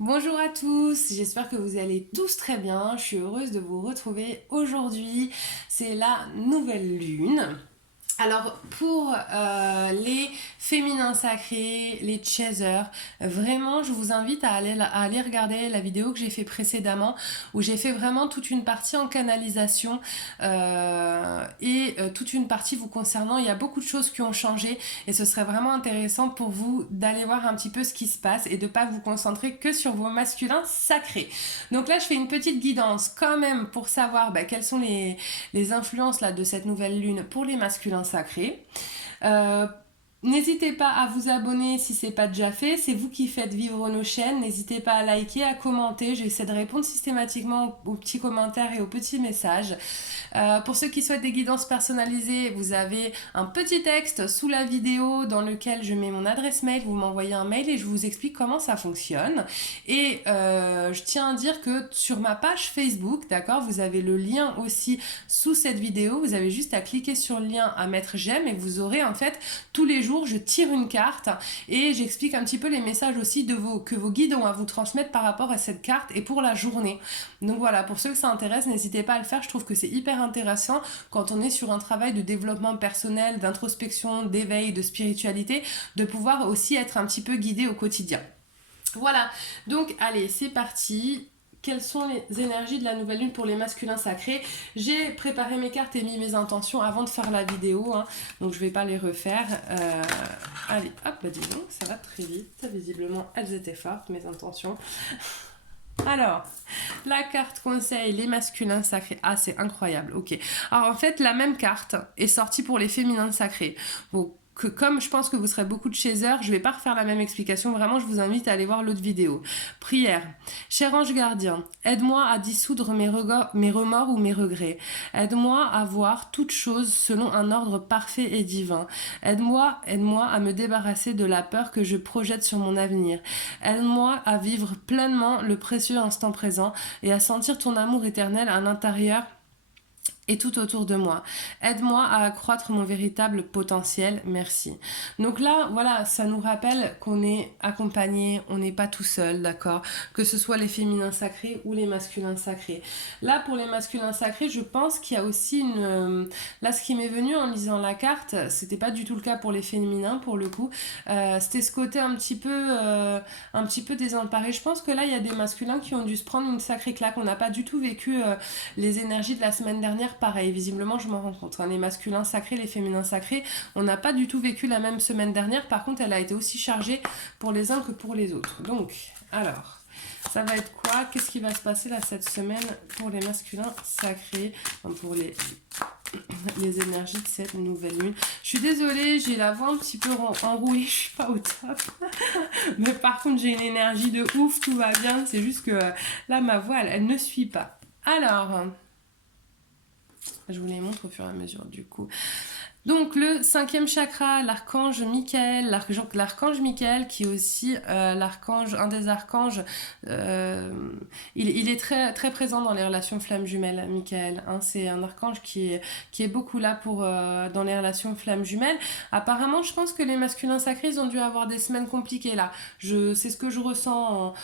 Bonjour à tous, j'espère que vous allez tous très bien. Je suis heureuse de vous retrouver aujourd'hui. C'est la nouvelle lune. Alors pour les féminins sacrés, les chasers, vraiment je vous invite à aller regarder la vidéo que j'ai fait précédemment où j'ai fait vraiment toute une partie en canalisation et toute une partie vous concernant. Il y a beaucoup de choses qui ont changé et ce serait vraiment intéressant pour vous d'aller voir un petit peu ce qui se passe et de ne pas vous concentrer que sur vos masculins sacrés. Donc là je fais une petite guidance quand même pour savoir quelles sont les influences là, de cette nouvelle lune pour les masculins sacrés. Euh, N'hésitez pas à vous abonner si c'est pas déjà fait, c'est vous qui faites vivre nos chaînes. N'hésitez pas à liker, à commenter, j'essaie de répondre systématiquement aux petits commentaires et aux petits messages. Pour ceux qui souhaitent des guidances personnalisées, vous avez un petit texte sous la vidéo dans lequel je mets mon adresse mail, vous m'envoyez un mail et je vous explique comment ça fonctionne. Et je tiens à dire que sur ma page Facebook, d'accord, vous avez le lien aussi sous cette vidéo, vous avez juste à cliquer sur le lien, à mettre j'aime et vous aurez en fait tous les jours je tire une carte et j'explique un petit peu les messages aussi que vos guides ont à vous transmettre par rapport à cette carte et pour la journée. Donc voilà, pour ceux que ça intéresse, n'hésitez pas à le faire, je trouve que c'est hyper intéressant quand on est sur un travail de développement personnel, d'introspection, d'éveil, de spiritualité, de pouvoir aussi être un petit peu guidé au quotidien. Voilà, donc allez, c'est parti. Quelles sont les énergies de la nouvelle lune pour les masculins sacrés? J'ai préparé mes cartes et mis mes intentions avant de faire la vidéo, hein, donc je vais pas les refaire. Allez, hop, dis donc, ça va très vite. Visiblement, elles étaient fortes, mes intentions. Alors, la carte conseil, les masculins sacrés. Ah, c'est incroyable, ok. Alors, en fait, la même carte est sortie pour les féminins sacrés. Bon, comme je pense que vous serez beaucoup de chasers, je vais pas refaire la même explication. Vraiment, je vous invite à aller voir l'autre vidéo. Prière. Cher ange gardien, aide-moi à dissoudre mes remords ou mes regrets. Aide-moi à voir toutes choses selon un ordre parfait et divin. Aide-moi à me débarrasser de la peur que je projette sur mon avenir. Aide-moi à vivre pleinement le précieux instant présent et à sentir ton amour éternel à l'intérieur et tout autour de moi. Aide-moi à accroître mon véritable potentiel, merci. Donc là, voilà, ça nous rappelle qu'on est accompagné, on n'est pas tout seul, d'accord? Que ce soit les féminins sacrés ou les masculins sacrés. Là, pour les masculins sacrés, je pense qu'il y a aussi une... Là, ce qui m'est venu en lisant la carte, c'était pas du tout le cas pour les féminins, pour le coup. C'était ce côté un petit peu désemparé. Je pense que là, il y a des masculins qui ont dû se prendre une sacrée claque. On n'a pas du tout vécu les énergies de la semaine dernière pareil, visiblement je m'en rends compte. Les masculins sacrés, les féminins sacrés, on n'a pas du tout vécu la même semaine dernière. Par contre, elle a été aussi chargée pour les uns que pour les autres. Donc, alors, ça va être quoi? Qu'est-ce qui va se passer là cette semaine pour les masculins sacrés, enfin, pour les énergies de cette nouvelle lune? Je suis désolée, j'ai la voix un petit peu enrouée, je suis pas au top. Mais par contre, j'ai une énergie de ouf, tout va bien. C'est juste que là, ma voix, elle ne suit pas. Alors, je vous les montre au fur et à mesure du coup. Donc le cinquième chakra, l'archange Michael, l'archange Michael qui est aussi un des archanges, euh, il est très, très présent dans les relations flammes jumelles, Michael. Hein, c'est un archange qui est beaucoup là dans les relations flammes jumelles. Apparemment, je pense que les masculins sacrés, ils ont dû avoir des semaines compliquées là. C'est ce que je ressens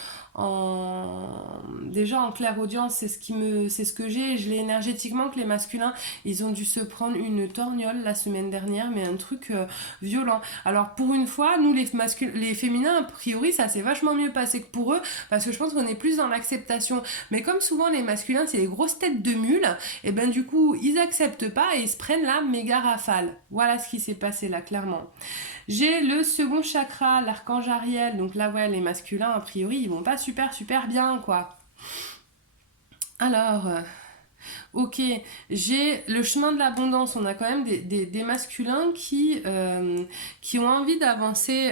déjà en claire audience, c'est ce que j'ai. Je l'ai énergétiquement que les masculins, ils ont dû se prendre une torgnole la semaine dernière, mais un truc violent. Alors pour une fois, nous les féminins, a priori, ça s'est vachement mieux passé que pour eux, parce que je pense qu'on est plus dans l'acceptation. Mais comme souvent les masculins, c'est les grosses têtes de mules, et ben du coup, ils acceptent pas et ils se prennent la méga rafale. Voilà ce qui s'est passé là, clairement. J'ai le second chakra, l'archange Ariel. Donc là, ouais, les masculins, a priori, ils vont pas super super bien, quoi. Alors, ok, j'ai le chemin de l'abondance. On a quand même des masculins qui ont envie d'avancer,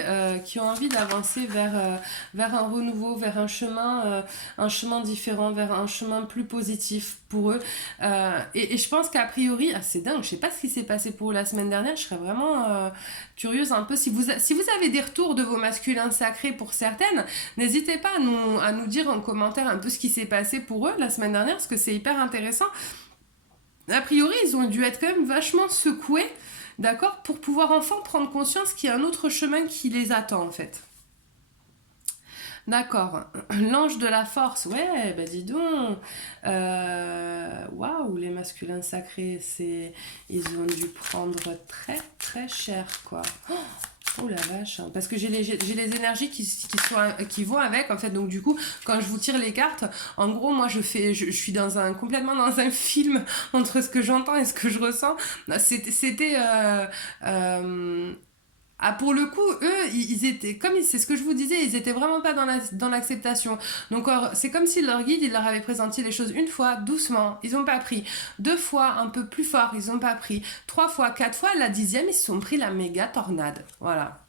vers un renouveau, vers un chemin différent, vers un chemin plus positif pour eux. Et je pense qu'a priori, c'est dingue, je sais pas ce qui s'est passé pour eux la semaine dernière, je serais vraiment curieuse un peu. Si vous avez des retours de vos masculins sacrés pour certaines, n'hésitez pas à nous dire en commentaire un peu ce qui s'est passé pour eux la semaine dernière, parce que c'est hyper intéressant. A priori, ils ont dû être quand même vachement secoués, d'accord, pour pouvoir enfin prendre conscience qu'il y a un autre chemin qui les attend, en fait. D'accord. L'ange de la force, ouais, bah dis donc. Waouh, les masculins sacrés, ils ont dû prendre très très cher, quoi. Oh la vache, hein. Parce que j'ai les énergies qui vont avec, en fait. Donc du coup, quand je vous tire les cartes, en gros, moi, je suis complètement dans un film entre ce que j'entends et ce que je ressens. C'était ah, pour le coup, eux, ils étaient, c'est ce que je vous disais, ils étaient vraiment pas dans l'acceptation. Donc, c'est comme si leur guide, il leur avait présenté les choses une fois, doucement, ils ont pas pris. Deux fois, un peu plus fort, ils ont pas pris. Trois fois, quatre fois, la 10e, ils se sont pris la méga tornade. Voilà.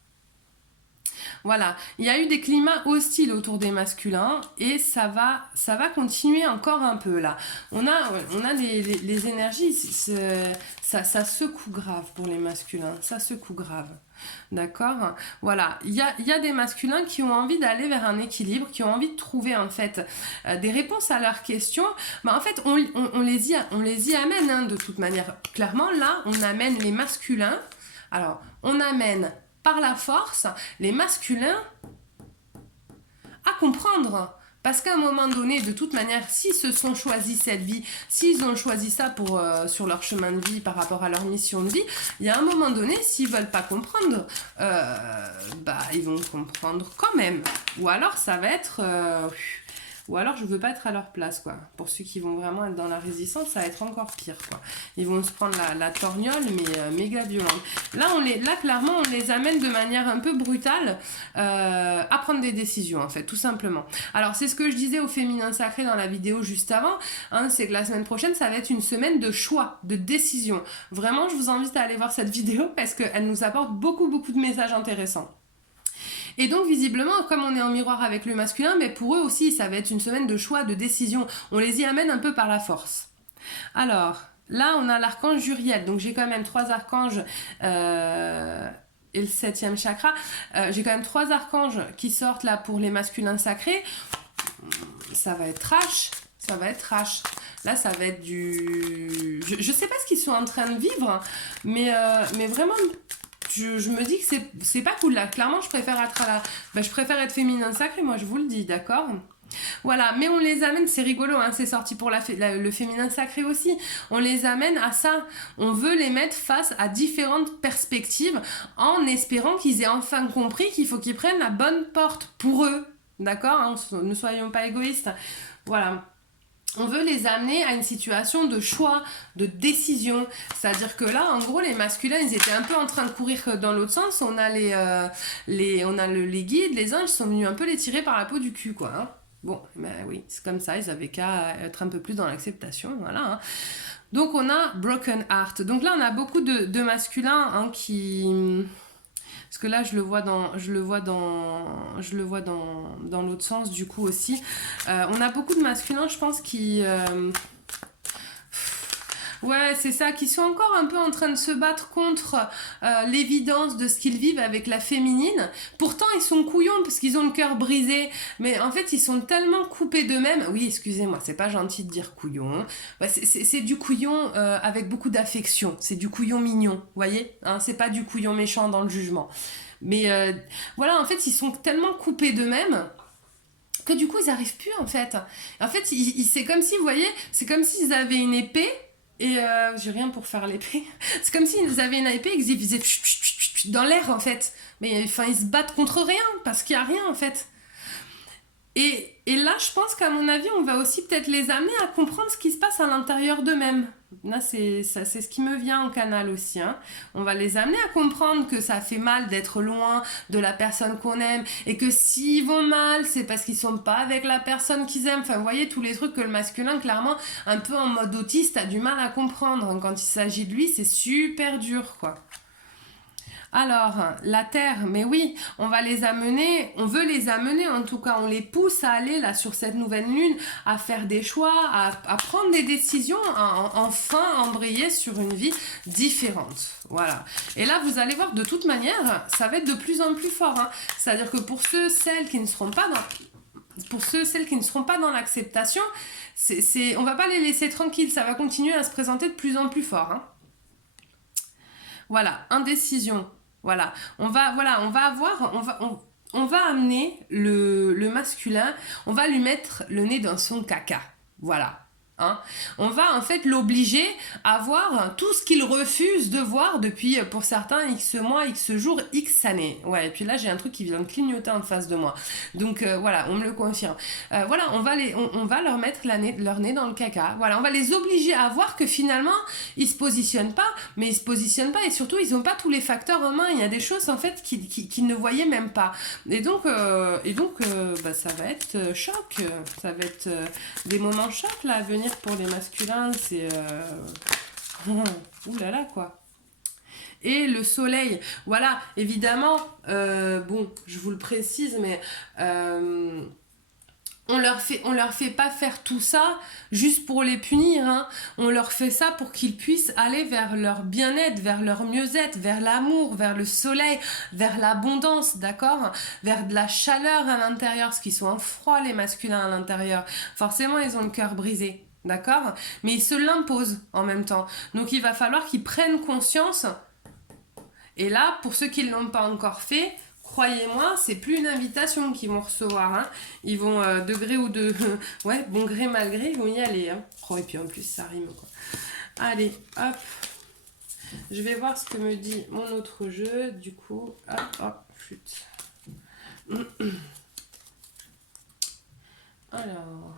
Voilà, il y a eu des climats hostiles autour des masculins et ça va continuer encore un peu là. On a les énergies, ça secoue grave pour les masculins, ça secoue grave. D'accord. Voilà, il y a des masculins qui ont envie d'aller vers un équilibre, qui ont envie de trouver en fait des réponses à leurs questions. Mais en fait, on les y amène hein, de toute manière. Clairement, là, on amène les masculins. Alors, on amène par la force les masculins à comprendre. Parce qu'à un moment donné, de toute manière, s'ils se sont choisis cette vie, s'ils ont choisi ça sur leur chemin de vie par rapport à leur mission de vie, il y a un moment donné, s'ils veulent pas comprendre, ils vont comprendre quand même. Ou alors ça va être... ou alors je veux pas être à leur place, quoi. Pour ceux qui vont vraiment être dans la résistance, ça va être encore pire, quoi. Ils vont se prendre la torgnole, mais méga violente. Là, clairement, on les amène de manière un peu brutale à prendre des décisions, en fait, tout simplement. Alors, c'est ce que je disais au féminin sacré dans la vidéo juste avant, hein, c'est que la semaine prochaine, ça va être une semaine de choix, de décision. Vraiment, je vous invite à aller voir cette vidéo parce qu'elle nous apporte beaucoup, beaucoup de messages intéressants. Et donc, visiblement, comme on est en miroir avec le masculin, mais pour eux aussi, ça va être une semaine de choix, de décision. On les y amène un peu par la force. Alors, là, on a l'archange Juriel. Donc, j'ai quand même 3 archanges et le 7e chakra. J'ai quand même 3 archanges qui sortent là pour les masculins sacrés. Ça va être trash. Ça va être trash. Là, ça va être du... Je sais pas ce qu'ils sont en train de vivre, mais vraiment... Je me dis que c'est pas cool là. Clairement, je préfère être féminin sacré, moi je vous le dis, d'accord? Voilà, mais on les amène, c'est rigolo, hein, c'est sorti pour le féminin sacré aussi. On les amène à ça. On veut les mettre face à différentes perspectives en espérant qu'ils aient enfin compris qu'il faut qu'ils prennent la bonne porte pour eux. D'accord, hein, ne soyons pas égoïstes. Voilà. On veut les amener à une situation de choix, de décision. C'est-à-dire que là, en gros, les masculins, ils étaient un peu en train de courir dans l'autre sens. On a les guides, les anges, ils sont venus un peu les tirer par la peau du cul, quoi. Hein. Bon, ben oui, c'est comme ça, ils avaient qu'à être un peu plus dans l'acceptation, voilà. Hein. Donc on a Broken Heart. Donc là, on a beaucoup de masculins hein, qui... Parce que là, je le vois dans l'autre sens, du coup, aussi. On a beaucoup de masculins, je pense, qui... Ouais, c'est ça, qui sont encore un peu en train de se battre contre l'évidence de ce qu'ils vivent avec la féminine. Pourtant, ils sont couillons parce qu'ils ont le cœur brisé. Mais en fait, ils sont tellement coupés d'eux-mêmes. Oui, excusez-moi, c'est pas gentil de dire couillon. Ouais, c'est du couillon avec beaucoup d'affection. C'est du couillon mignon, vous voyez hein, c'est pas du couillon méchant dans le jugement. Mais voilà, en fait, ils sont tellement coupés d'eux-mêmes que du coup, ils n'arrivent plus, en fait. En fait, c'est comme si, vous voyez, c'est comme s'ils avaient une épée. Et j'ai rien pour faire l'épée. C'est comme s'ils avaient une épée et qu'ils faisaient dans l'air en fait. Mais enfin ils se battent contre rien parce qu'il n'y a rien en fait. Et là je pense qu'à mon avis on va aussi peut-être les amener à comprendre ce qui se passe à l'intérieur d'eux-mêmes. Là c'est ce qui me vient en canal aussi. Hein. On va les amener à comprendre que ça fait mal d'être loin de la personne qu'on aime et que s'ils vont mal c'est parce qu'ils sont pas avec la personne qu'ils aiment. Enfin vous voyez tous les trucs que le masculin clairement un peu en mode autiste a du mal à comprendre. Quand il s'agit de lui c'est super dur quoi. Alors, la Terre, mais oui, on va les amener, on veut les amener en tout cas, on les pousse à aller là sur cette nouvelle lune, à faire des choix, à prendre des décisions, à enfin embrayer sur une vie différente. Voilà. Et là, vous allez voir, de toute manière, ça va être de plus en plus fort. Hein. C'est-à-dire que pour celles qui ne seront pas dans l'acceptation, on va pas les laisser tranquilles, ça va continuer à se présenter de plus en plus fort. Hein. Voilà, indécision. Voilà, on va avoir, on va amener le masculin, on va lui mettre le nez dans son caca. Voilà. Hein. On va en fait l'obliger à voir tout ce qu'il refuse de voir depuis, pour certains, X mois, X jours, X années. Ouais, et puis là, j'ai un truc qui vient de clignoter en face de moi. Donc voilà, on me le confirme. Voilà, on va leur mettre leur nez dans le caca. Voilà, on va les obliger à voir que finalement, ils se positionnent pas, mais ils se positionnent pas et surtout, ils n'ont pas tous les facteurs en main. Il y a des choses en fait qu'ils ne voyaient même pas. Et donc, bah, ça va être choc. Ça va être des moments chocs là à venir pour les masculins, c'est ouh là là quoi. Et le soleil, voilà, évidemment, bon, je vous le précise, mais on leur fait pas faire tout ça juste pour les punir, hein. On leur fait ça pour qu'ils puissent aller vers leur bien-être, vers leur mieux-être, vers l'amour, vers le soleil, vers l'abondance, d'accord, vers de la chaleur à l'intérieur, parce qu'ils sont en froid les masculins à l'intérieur. Forcément, ils ont le cœur brisé. D'accord? Mais ils se l'imposent en même temps. Donc il va falloir qu'ils prennent conscience. Et là, pour ceux qui ne l'ont pas encore fait, croyez-moi, c'est plus une invitation qu'ils vont recevoir. Hein. Ils vont, de gré ou de... ouais, bon gré, mal gré, ils vont y aller. Hein. Oh, et puis en plus, ça rime, quoi. Allez, hop. Je vais voir ce que me dit mon autre jeu. Du coup, hop, hop, flûte. Alors...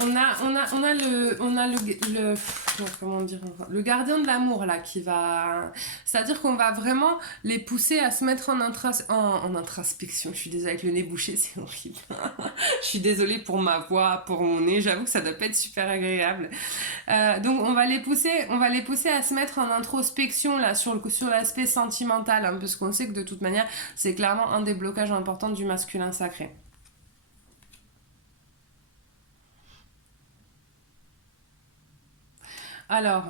On a comment dire, le gardien de l'amour là qui va, c'est-à-dire qu'on va vraiment les pousser à se mettre en introspection. Je suis désolée avec le nez bouché, c'est horrible. Je suis désolée pour ma voix, pour mon nez. J'avoue que ça doit pas être super agréable. Donc on va les pousser à se mettre en introspection là sur l'aspect sentimental, hein, parce qu'on sait que de toute manière c'est clairement un des blocages importants du masculin sacré. Alors,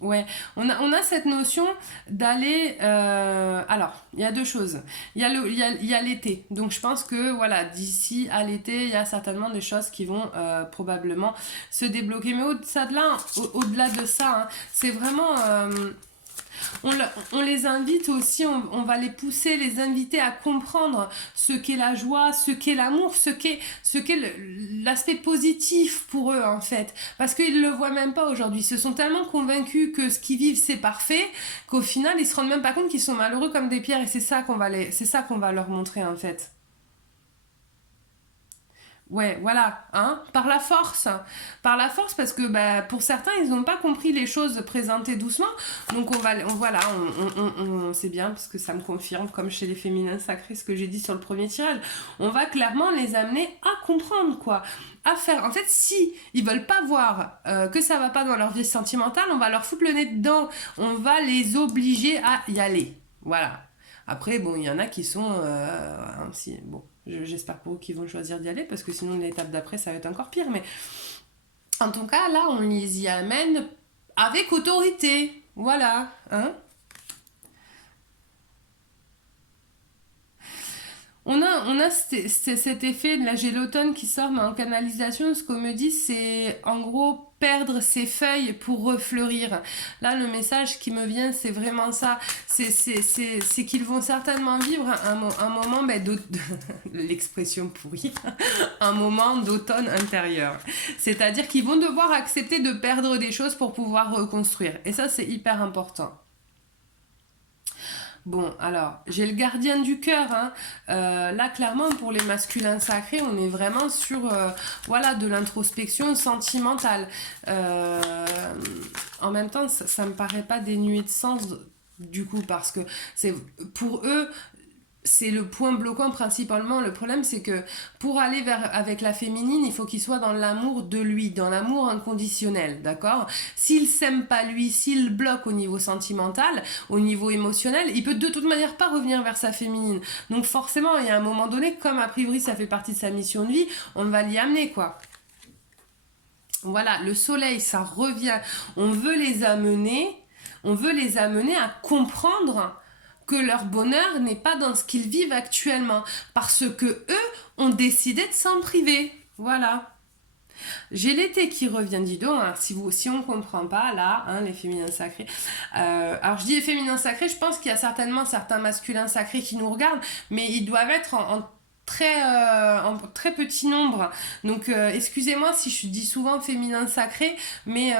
ouais, on a cette notion d'aller... alors, il y a deux choses. Il y a l'été. Donc, je pense que, voilà, d'ici à l'été, il y a certainement des choses qui vont probablement se débloquer. Mais au-delà de ça, hein, c'est vraiment... on les invite aussi, on va les pousser, les inviter à comprendre ce qu'est la joie, ce qu'est l'amour, ce qu'est l'aspect positif pour eux en fait. Parce qu'ils ne le voient même pas aujourd'hui. Ils se sont tellement convaincus que ce qu'ils vivent c'est parfait qu'au final ils se rendent même pas compte qu'ils sont malheureux comme des pierres et c'est ça qu'on va leur montrer en fait. Ouais, voilà, hein, par la force parce que bah, pour certains ils n'ont pas compris les choses présentées doucement, donc c'est bien parce que ça me confirme comme chez les féminins sacrés ce que j'ai dit sur le premier tirage, on va clairement les amener à comprendre quoi, à faire, en fait si ils veulent pas voir que ça va pas dans leur vie sentimentale, on va leur foutre le nez dedans, on va les obliger à y aller, voilà. Après, bon, il y en a qui sont... bon, j'espère pour eux qu'ils vont choisir d'y aller, parce que sinon, l'étape d'après, ça va être encore pire. Mais en tout cas, là, on les y amène avec autorité. Voilà. Hein. On a cet effet, là j'ai l'automne qui sort, mais en canalisation, ce qu'on me dit, c'est en gros perdre ses feuilles pour refleurir. Là, le message qui me vient, c'est vraiment ça. C'est qu'ils vont certainement vivre un moment, l'expression pourrie, un moment d'automne intérieur. C'est-à-dire qu'ils vont devoir accepter de perdre des choses pour pouvoir reconstruire. Et ça, c'est hyper important. Bon, alors, j'ai le gardien du cœur. Hein. Là, clairement, pour les masculins sacrés, on est vraiment sur voilà, de l'introspection sentimentale. En même temps, ça me paraît pas dénué de sens du coup, parce que c'est pour eux, c'est le point bloquant principalement. Le problème, c'est que pour aller avec la féminine, il faut qu'il soit dans l'amour de lui, dans l'amour inconditionnel, d'accord? S'il s'aime pas lui, s'il bloque au niveau sentimental, au niveau émotionnel, il peut de toute manière pas revenir vers sa féminine. Donc forcément, il y a un moment donné, comme a priori ça fait partie de sa mission de vie, on va l'y amener, quoi. Voilà, le soleil, ça revient. On veut les amener à comprendre que leur bonheur n'est pas dans ce qu'ils vivent actuellement, parce que eux ont décidé de s'en priver. Voilà. J'ai l'été qui revient, dis donc, hein, si on ne comprend pas, là, hein, les féminins sacrés. Alors je dis les féminins sacrés, je pense qu'il y a certainement certains masculins sacrés qui nous regardent, mais ils doivent être en très petit nombre. Donc excusez-moi si je dis souvent féminin sacré, mais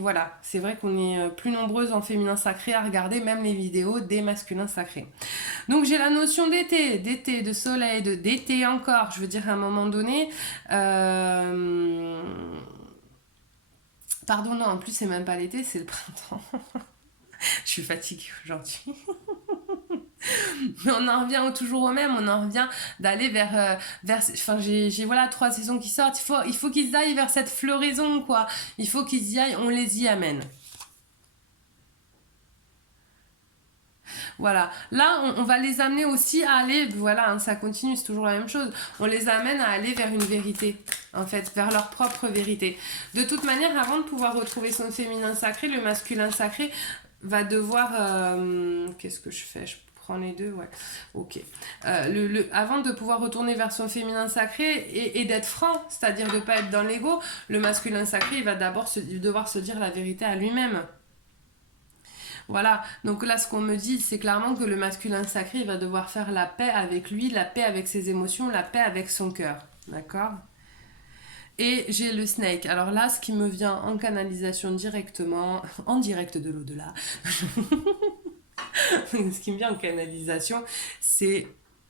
voilà, c'est vrai qu'on est plus nombreuses en féminin sacré à regarder même les vidéos des masculins sacrés. Donc j'ai la notion d'été, de soleil, d'été encore, je veux dire à un moment donné. Pardon, non, en plus c'est même pas l'été, c'est le printemps. Je suis fatiguée aujourd'hui. Mais on en revient toujours au même, on en revient d'aller enfin j'ai voilà 3 saisons qui sortent, il faut qu'ils aillent vers cette floraison quoi, il faut qu'ils y aillent, on les y amène. Voilà, là on va les amener aussi à aller, voilà, hein, ça continue, c'est toujours la même chose, on les amène à aller vers une vérité, en fait, vers leur propre vérité. De toute manière, avant de pouvoir retrouver son féminin sacré, le masculin sacré va devoir... qu'est-ce que je fais? Je prends les deux, ouais. Ok. Avant de pouvoir retourner vers son féminin sacré et d'être franc, c'est-à-dire de ne pas être dans l'ego, le masculin sacré, il va d'abord devoir se dire la vérité à lui-même. Voilà, donc là ce qu'on me dit c'est clairement que le masculin sacré il va devoir faire la paix avec lui, la paix avec ses émotions, la paix avec son cœur, d'accord? Et j'ai le snake, alors là ce qui me vient en canalisation directement, en direct de l'au-delà, ce qui me vient en canalisation c'est